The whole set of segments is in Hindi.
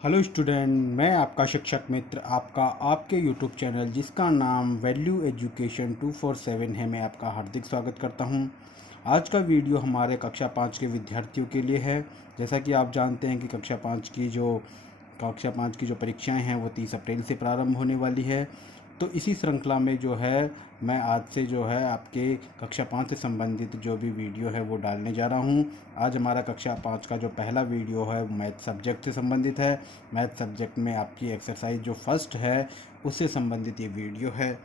हेलो स्टूडेंट, मैं आपका शिक्षक मित्र आपका आपके यूट्यूब चैनल जिसका नाम वैल्यू एजुकेशन 247 है, मैं आपका हार्दिक स्वागत करता हूं। आज का वीडियो हमारे कक्षा 5 के विद्यार्थियों के लिए है। जैसा कि आप जानते हैं कि कक्षा 5 की जो परीक्षाएं हैं वो 30 अप्रैल से प्रारंभ होने वाली है। तो इसी श्रृंखला में जो है मैं आज से जो है आपके कक्षा 5 से संबंधित जो भी वीडियो है वो डालने जा रहा हूँ। आज हमारा कक्षा 5 का जो पहला वीडियो है मैथ सब्जेक्ट से संबंधित है। मैथ सब्जेक्ट में आपकी एक्सरसाइज जो फर्स्ट है उससे संबंधित ये वीडियो है।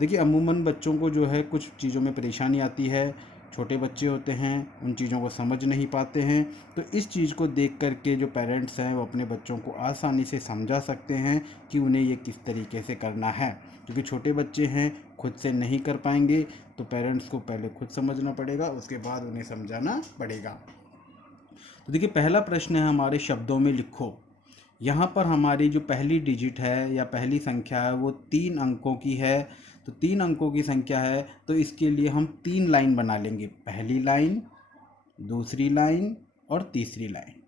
देखिए, अमूमन बच्चों को जो है कुछ चीज़ों में परेशानी आती है। छोटे बच्चे होते हैं, उन चीज़ों को समझ नहीं पाते हैं। तो इस चीज़ को देख कर के जो पेरेंट्स हैं वो अपने बच्चों को आसानी से समझा सकते हैं कि उन्हें ये किस तरीके से करना है। क्योंकि छोटे बच्चे हैं, खुद से नहीं कर पाएंगे, तो पेरेंट्स को पहले खुद समझना पड़ेगा, उसके बाद उन्हें समझाना पड़ेगा। तो देखिए, पहला प्रश्न है हमारे शब्दों में लिखो। यहाँ पर हमारी जो पहली डिजिट है या पहली संख्या है वो 3 अंकों की है। तो 3 अंकों की संख्या है तो इसके लिए हम 3 लाइन बना लेंगे। पहली लाइन, दूसरी लाइन और तीसरी लाइन।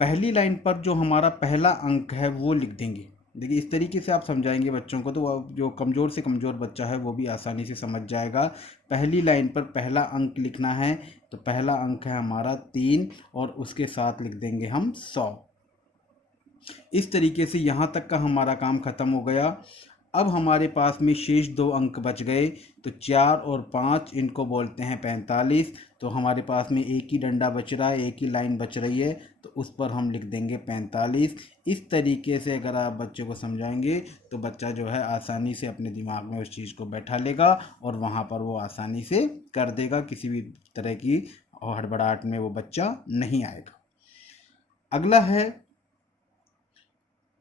पहली लाइन पर जो हमारा पहला अंक है वो लिख देंगे। देखिए, इस तरीके से आप समझाएंगे बच्चों को तो वो जो कमज़ोर से कमज़ोर बच्चा है वो भी आसानी से समझ जाएगा। पहली लाइन पर पहला अंक लिखना है, तो पहला अंक है हमारा 3 और उसके साथ लिख देंगे हम 100। इस तरीके से यहाँ तक का हमारा काम ख़त्म हो गया। अब हमारे पास में शेष 2 अंक बच गए, तो 4 और 5 इनको बोलते हैं 45। तो हमारे पास में एक ही डंडा बच रहा है, एक ही लाइन बच रही है, तो उस पर हम लिख देंगे 45। इस तरीके से अगर आप बच्चे को समझाएंगे तो बच्चा जो है आसानी से अपने दिमाग में उस चीज़ को बैठा लेगा और वहाँ पर वो आसानी से कर देगा। किसी भी तरह की हड़बड़ाहट में वो बच्चा नहीं आएगा। अगला है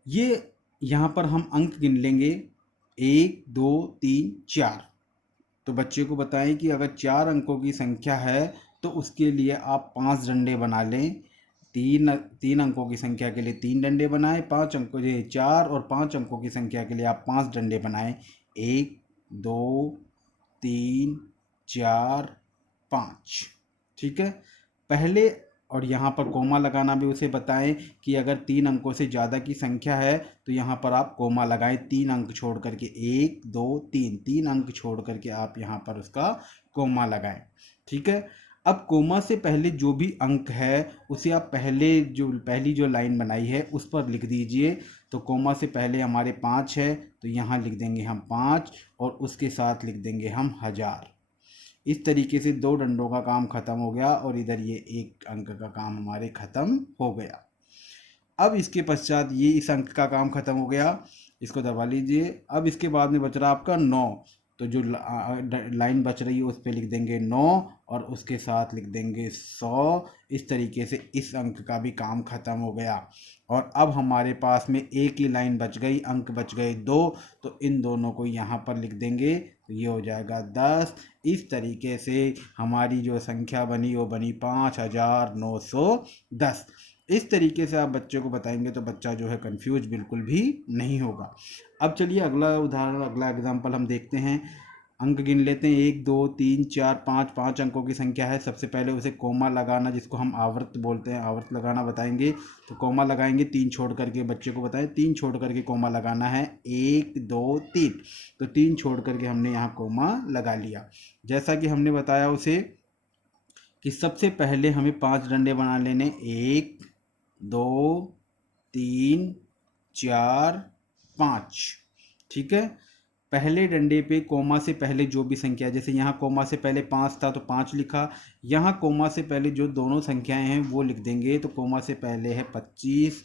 ये, यहाँ पर हम अंक गिन लेंगे 1 2 3 4। तो बच्चे को बताएं कि अगर 4 अंकों की संख्या है तो उसके लिए आप 5 डंडे बना लें। तीन अंकों की संख्या के लिए 3 डंडे बनाएं। 4 और 5 अंकों की संख्या के लिए आप 5 डंडे बनाएं। 1 2 3 4 5। ठीक है। पहले और यहाँ पर कोमा लगाना भी उसे बताएं कि अगर 3 अंकों से ज़्यादा की संख्या है तो यहाँ पर आप कोमा लगाएं। 3 अंक छोड़ करके 1 2 3, 3 अंक छोड़ करके आप यहाँ पर उसका कोमा लगाएं। ठीक है। अब कोमा से पहले जो भी अंक है उसे आप पहली जो लाइन बनाई है उस पर लिख दीजिए। तो कोमा से पहले हमारे 5 है तो यहाँ लिख देंगे हम 5 और उसके साथ लिख देंगे हम 1000। इस तरीके से 2 डंडों का काम खत्म हो गया और इधर ये 1 अंक का काम हमारे खत्म हो गया। अब इसके पश्चात ये इस अंक का काम खत्म हो गया, इसको दबा लीजिए। अब इसके बाद में बच रहा आपका 9। तो जो लाइन बच रही है उस पर लिख देंगे 9 और उसके साथ लिख देंगे 100। इस तरीके से इस अंक का भी काम खत्म हो गया। और अब हमारे पास में एक ही लाइन बच गई, अंक बच गए 2। तो इन दोनों को यहाँ पर लिख देंगे, तो ये हो जाएगा 10। इस तरीके से हमारी जो संख्या बनी वो बनी 5910। इस तरीके से आप बच्चे को बताएंगे तो बच्चा जो है कंफ्यूज बिल्कुल भी नहीं होगा। अब चलिए अगला उदाहरण, अगला एग्जाम्पल हम देखते हैं। अंक गिन लेते हैं 1 2 3 4 5। 5 अंकों की संख्या है। सबसे पहले उसे कोमा लगाना, जिसको हम आवर्त बोलते हैं, आवर्त लगाना बताएंगे। तो कोमा लगाएंगे 3 छोड़ करके, बच्चे को बताएं 3 छोड़ करके कोमा लगाना है। 1 2 3। तो 3 छोड़ करके हमने यहाँ कोमा लगा लिया। जैसा कि हमने बताया उसे कि सबसे पहले हमें 5 डंडे बना लेने। 1 2 3 4 5। ठीक है। पहले डंडे पे कोमा से पहले जो भी संख्या, जैसे यहाँ कोमा से पहले 5 था तो 5 लिखा। यहाँ कोमा से पहले जो दोनों संख्याएं हैं वो लिख देंगे। तो कोमा से पहले है 25।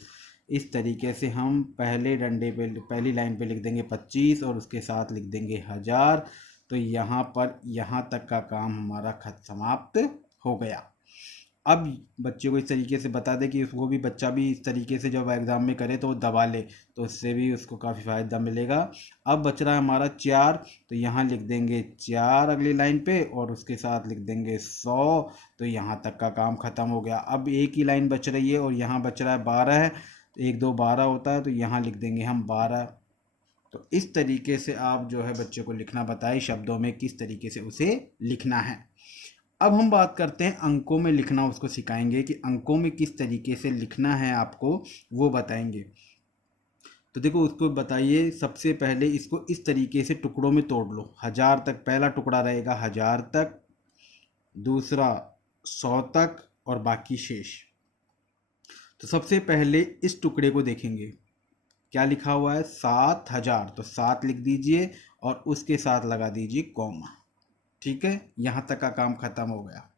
इस तरीके से हम पहले डंडे पे पहली लाइन पे लिख देंगे 25 और उसके साथ लिख देंगे 1000। तो यहाँ पर यहाँ तक का काम हमारा समाप्त हो गया। अब बच्चे को इस तरीके से बता दें कि उसको भी, बच्चा भी इस तरीके से जब एग्ज़ाम में करे तो वो दबा ले, तो उससे भी उसको काफ़ी फ़ायदा मिलेगा। अब बच रहा है हमारा 4। तो यहाँ लिख देंगे 4 अगली लाइन पे और उसके साथ लिख देंगे 100। तो यहाँ तक का काम ख़त्म हो गया। अब एक ही लाइन बच रही है और यहाँ बच रहा है 12। तो 1 2 12 होता है, तो यहाँ लिख देंगे हम 12। तो इस तरीके से आप जो है बच्चे को लिखना बताएं, शब्दों में किस तरीके से उसे लिखना है। अब हम बात करते हैं अंकों में लिखना, उसको सिखाएंगे कि अंकों में किस तरीके से लिखना है आपको, वो बताएंगे। तो देखो उसको बताइए, सबसे पहले इसको इस तरीके से टुकड़ों में तोड़ लो। 1000 तक पहला टुकड़ा रहेगा, 1000 तक, दूसरा 100 तक और बाकी शेष। तो सबसे पहले इस टुकड़े को देखेंगे, क्या लिखा हुआ है, 7000, तो 7 लिख दीजिए और उसके साथ लगा दीजिए कॉमा। ठीक है, यहाँ तक का काम खत्म हो गया।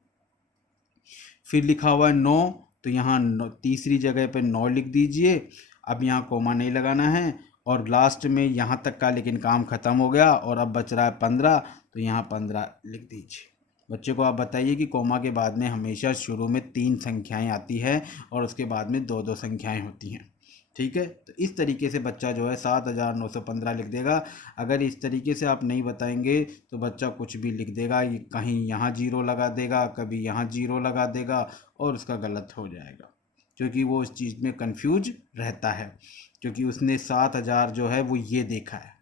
फिर लिखा हुआ है 9, तो यहाँ तीसरी जगह पे 9 लिख दीजिए। अब यहाँ कोमा नहीं लगाना है, और लास्ट में यहाँ तक का लेकिन काम ख़त्म हो गया और अब बच रहा है 15, तो यहाँ 15 लिख दीजिए। बच्चे को आप बताइए कि कोमा के बाद में हमेशा शुरू में 3 संख्याएं आती है और उसके बाद में 2-2 संख्याएं होती हैं। ठीक है, तो इस तरीके से बच्चा जो है 7915 लिख देगा। अगर इस तरीके से आप नहीं बताएंगे तो बच्चा कुछ भी लिख देगा, ये कहीं यहाँ जीरो लगा देगा, कभी यहाँ जीरो लगा देगा और उसका गलत हो जाएगा, क्योंकि वो उस चीज़ में कंफ्यूज रहता है। क्योंकि उसने 7000 जो है वो ये देखा है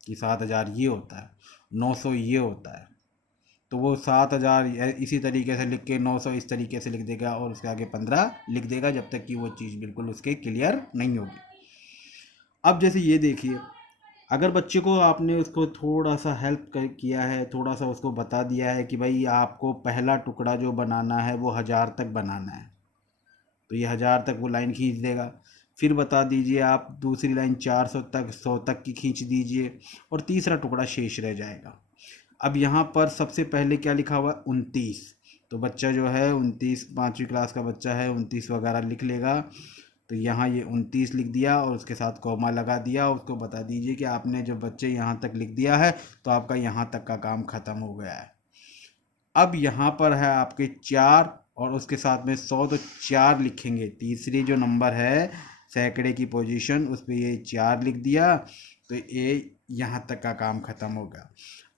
कि 7000 ये होता है, 900 ये होता है, तो वो 7000 इसी तरीके से लिख के 900 इस तरीके से लिख देगा और उसके आगे 15 लिख देगा, जब तक कि वो चीज़ बिल्कुल उसके क्लियर नहीं होगी। अब जैसे ये देखिए, अगर बच्चे को आपने उसको थोड़ा सा हेल्प किया है, थोड़ा सा उसको बता दिया है कि भाई आपको पहला टुकड़ा जो बनाना है वो 1000 तक बनाना है, तो ये 1000 तक वो लाइन खींच देगा। फिर बता दीजिए आप दूसरी लाइन 400 तक, 100 तक की खींच दीजिए और तीसरा टुकड़ा शेष रह जाएगा। अब यहाँ पर सबसे पहले क्या लिखा हुआ है, 29, तो बच्चा जो है 29, 5वीं क्लास का बच्चा है, 29 वगैरह लिख लेगा। तो यहाँ ये 29 लिख दिया और उसके साथ कॉमा लगा दिया। उसको बता दीजिए कि आपने जो बच्चे यहाँ तक लिख दिया है तो आपका यहाँ तक का काम ख़त्म हो गया है। अब यहाँ पर है आपके 4 और उसके साथ में 100, तो 4 लिखेंगे। तीसरी जो नंबर है सैकड़े की पोजीशन, उस पर ये 4 लिख दिया, तो ये यहाँ तक का काम ख़त्म हो गया।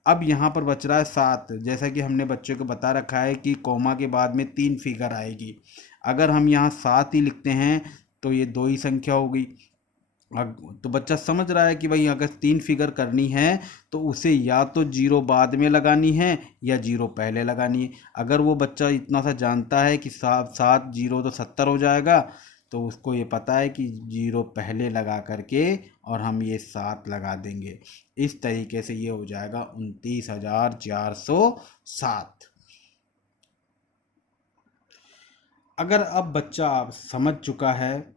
अब यहाँ पर बच रहा है 7। जैसा कि हमने बच्चों को बता रखा है कि कॉमा के बाद में 3 फिगर आएगी। अगर हम यहाँ 7 ही लिखते हैं तो ये 2 ही संख्या होगी। तो बच्चा समझ रहा है कि भाई अगर 3 फिगर करनी है तो उसे या तो 0 बाद में लगानी है या 0 पहले लगानी है। अगर वो बच्चा इतना सा जानता है कि 7 0 तो 70 हो जाएगा, तो उसको ये पता है कि 0 पहले लगा करके और हम ये 7 लगा देंगे। इस तरीके से ये हो जाएगा 29,407। अगर अब बच्चा आप समझ चुका है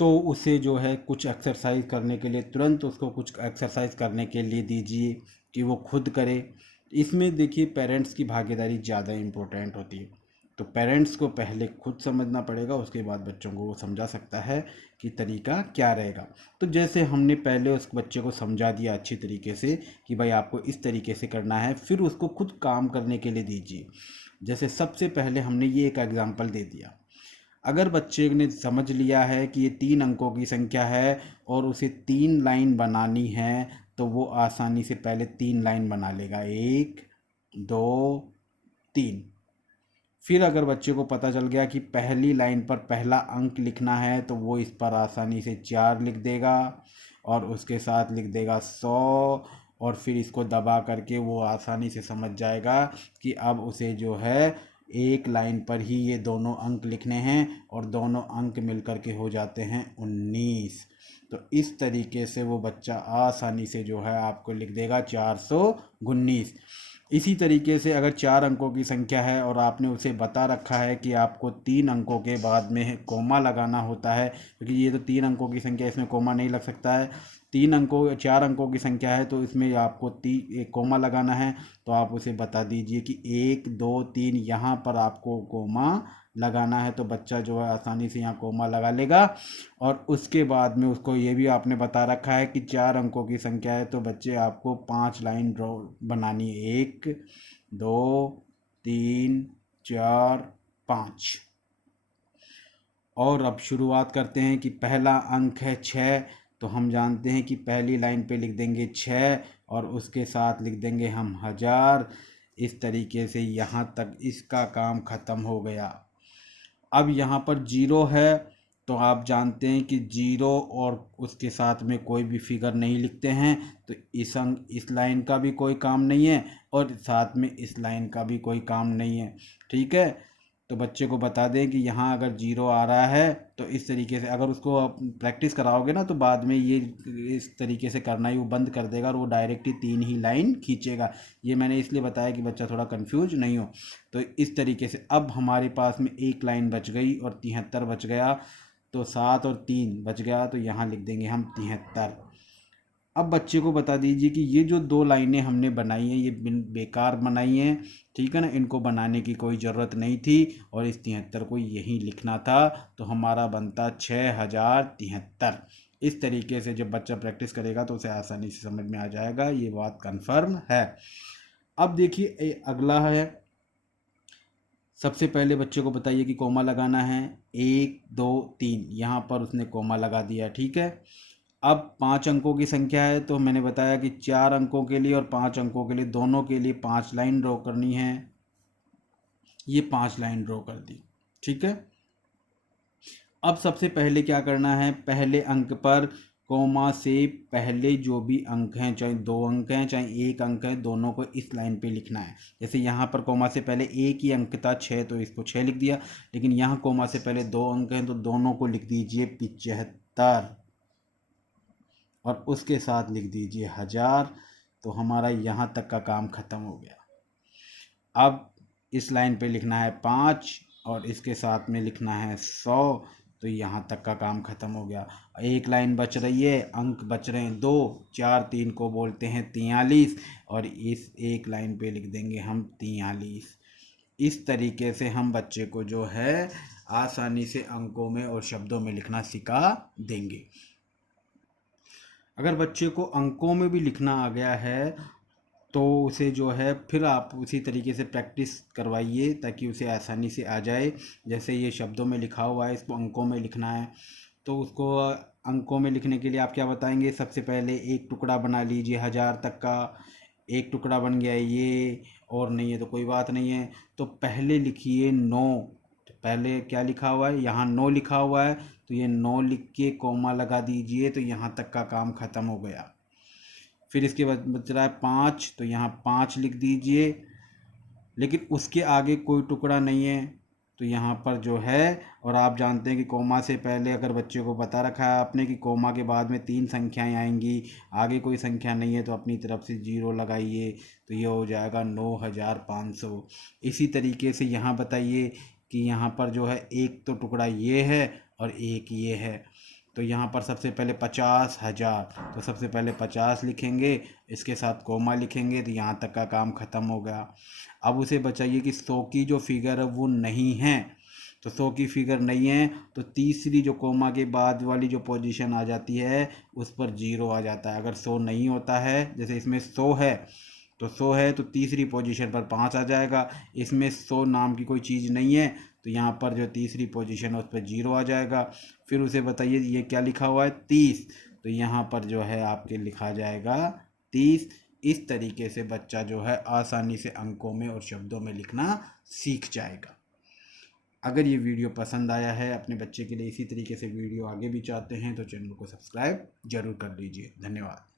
तो उसे जो है कुछ एक्सरसाइज करने के लिए, तुरंत उसको कुछ एक्सरसाइज करने के लिए दीजिए कि वो खुद करे। इसमें देखिए पेरेंट्स की भागीदारी ज़्यादा इम्पोर्टेंट होती है, तो पेरेंट्स को पहले खुद समझना पड़ेगा, उसके बाद बच्चों को वो समझा सकता है कि तरीका क्या रहेगा। तो जैसे हमने पहले उस बच्चे को समझा दिया अच्छी तरीके से कि भाई आपको इस तरीके से करना है, फिर उसको खुद काम करने के लिए दीजिए। जैसे सबसे पहले हमने ये एक एग्जाम्पल दे दिया। अगर बच्चे ने समझ लिया है कि ये 3 अंकों की संख्या है और उसे 3 लाइन बनानी है, तो वो आसानी से पहले 3 लाइन बना लेगा, 1 2 3। फिर अगर बच्चे को पता चल गया कि पहली लाइन पर पहला अंक लिखना है, तो वो इस पर आसानी से 4 लिख देगा और उसके साथ लिख देगा 100, और फिर इसको दबा करके वो आसानी से समझ जाएगा कि अब उसे जो है एक लाइन पर ही ये दोनों अंक लिखने हैं और दोनों अंक मिलकर के हो जाते हैं 19। तो इस तरीके से वो बच्चा आसानी से जो है आपको लिख देगा 419। इसी तरीके से अगर 4 अंकों की संख्या है और आपने उसे बता रखा है कि आपको 3 अंकों के बाद में कोमा लगाना होता है, क्योंकि ये तो 3 अंकों की संख्या, इसमें कोमा नहीं लग सकता है। 4 अंकों की संख्या है तो इसमें आपको एक कोमा लगाना है, तो आप उसे बता दीजिए कि 1 2 3 यहाँ पर आपको कोमा लगाना है। तो बच्चा जो है आसानी से यहाँ कोमा लगा लेगा। और उसके बाद में उसको ये भी आपने बता रखा है कि 4 अंकों की संख्या है, तो बच्चे आपको 5 लाइन ड्रॉ बनानी है, 1 2 3 4 5। और अब शुरुआत करते हैं कि पहला अंक है 6, तो हम जानते हैं कि पहली लाइन पे लिख देंगे 6 और उसके साथ लिख देंगे हम 1000। इस तरीके से यहाँ तक इसका काम ख़त्म हो गया। अब यहाँ पर 0 है तो आप जानते हैं कि जीरो और उसके साथ में कोई भी फिगर नहीं लिखते हैं, तो इस लाइन का भी कोई काम नहीं है और साथ में इस लाइन का भी कोई काम नहीं है। ठीक है, तो बच्चे को बता दें कि यहाँ अगर जीरो आ रहा है तो इस तरीके से अगर उसको आप प्रैक्टिस कराओगे ना, तो बाद में ये इस तरीके से करना ही वो बंद कर देगा और वो डायरेक्ट ही 3 ही लाइन खींचेगा। ये मैंने इसलिए बताया कि बच्चा थोड़ा कंफ्यूज नहीं हो। तो इस तरीके से अब हमारे पास में एक लाइन बच गई और 73 बच गया, तो 7 और 3 बच गया, तो यहाँ लिख देंगे हम 73। अब बच्चे को बता दीजिए कि ये जो 2 लाइनें हमने बनाई हैं ये बेकार बनाई हैं। ठीक है ना, इनको बनाने की कोई ज़रूरत नहीं थी और इस 73 को यहीं लिखना था, तो हमारा बनता 6073। इस तरीके से जब बच्चा प्रैक्टिस करेगा तो उसे आसानी से समझ में आ जाएगा, ये बात कन्फर्म है। अब देखिए अगला है, सबसे पहले बच्चे को बताइए कि कोमा लगाना है। 1 2 3 यहाँ पर उसने कोमा लगा दिया। ठीक है, अब 5 अंकों की संख्या है, तो मैंने बताया कि 4 अंकों के लिए और 5 अंकों के लिए दोनों के लिए 5 लाइन ड्रॉ करनी है। ये 5 लाइन ड्रॉ कर दी। ठीक है, अब सबसे पहले क्या करना है, पहले अंक पर कोमा से पहले जो भी अंक हैं, चाहे 2 अंक हैं चाहे 1 अंक है, दोनों को इस लाइन पे लिखना है। जैसे यहाँ पर कोमा से पहले एक ही अंक था 6, तो इसको 6 लिख दिया, लेकिन यहाँ कोमा से पहले 2 अंक हैं तो दोनों को लिख दीजिए 75 और उसके साथ लिख दीजिए 1000। तो हमारा यहाँ तक का काम ख़त्म हो गया। अब इस लाइन पे लिखना है 5 और इसके साथ में लिखना है 100, तो यहाँ तक का काम ख़त्म हो गया। एक लाइन बच रही है, अंक बच रहे हैं 2, 4 3 को बोलते हैं 43 और इस एक लाइन पे लिख देंगे हम 43। इस तरीके से हम बच्चे को जो है आसानी से अंकों में और शब्दों में लिखना सिखा देंगे। अगर बच्चे को अंकों में भी लिखना आ गया है तो उसे जो है फिर आप उसी तरीके से प्रैक्टिस करवाइए ताकि उसे आसानी से आ जाए। जैसे ये शब्दों में लिखा हुआ है, इसको अंकों में लिखना है, तो उसको अंकों में लिखने के लिए आप क्या बताएंगे, सबसे पहले एक टुकड़ा बना लीजिए 1000 तक का। एक टुकड़ा बन गया है ये, और नहीं है तो कोई बात नहीं है। तो पहले लिखिए 9, तो पहले क्या लिखा हुआ है, यहाँ 9 लिखा हुआ है, तो ये 9 लिख के कोमा लगा दीजिए, तो यहाँ तक का काम ख़त्म हो गया। फिर इसके बाद बच रहा है 5, तो यहाँ 5 लिख दीजिए, लेकिन उसके आगे कोई टुकड़ा नहीं है, तो यहाँ पर जो है, और आप जानते हैं कि कोमा से पहले अगर बच्चे को बता रखा है आपने कि कोमा के बाद में 3 संख्याएं आएंगी, आगे कोई संख्या नहीं है, तो अपनी तरफ से 0 लगाइए, तो ये हो जाएगा 9500। इसी तरीके से यहाँ बताइए कि यहाँ पर जो है एक तो टुकड़ा ये है और एक ये है, तो यहाँ पर सबसे पहले 50,000, तो सबसे पहले 50 लिखेंगे, इसके साथ कोमा लिखेंगे, तो यहाँ तक का काम ख़त्म हो गया। अब उसे बचाइए कि 100 की जो फिगर है वो नहीं है, तो 100 की फिगर नहीं है तो तीसरी जो कोमा के बाद वाली जो पोजीशन आ जाती है उस पर 0 आ जाता है। अगर 100 नहीं होता है, जैसे इसमें 100 है, तो 100 है तो तीसरी पोजीशन पर 5 आ जाएगा। इसमें 100 नाम की कोई चीज़ नहीं है, तो यहाँ पर जो तीसरी पोजीशन है उस पर 0 आ जाएगा। फिर उसे बताइए ये क्या लिखा हुआ है 30, तो यहाँ पर जो है आपके लिखा जाएगा 30। इस तरीके से बच्चा जो है आसानी से अंकों में और शब्दों में लिखना सीख जाएगा। अगर ये वीडियो पसंद आया है, अपने बच्चे के लिए इसी तरीके से वीडियो आगे भी चाहते हैं, तो चैनल को सब्सक्राइब जरूर कर लीजिए। धन्यवाद।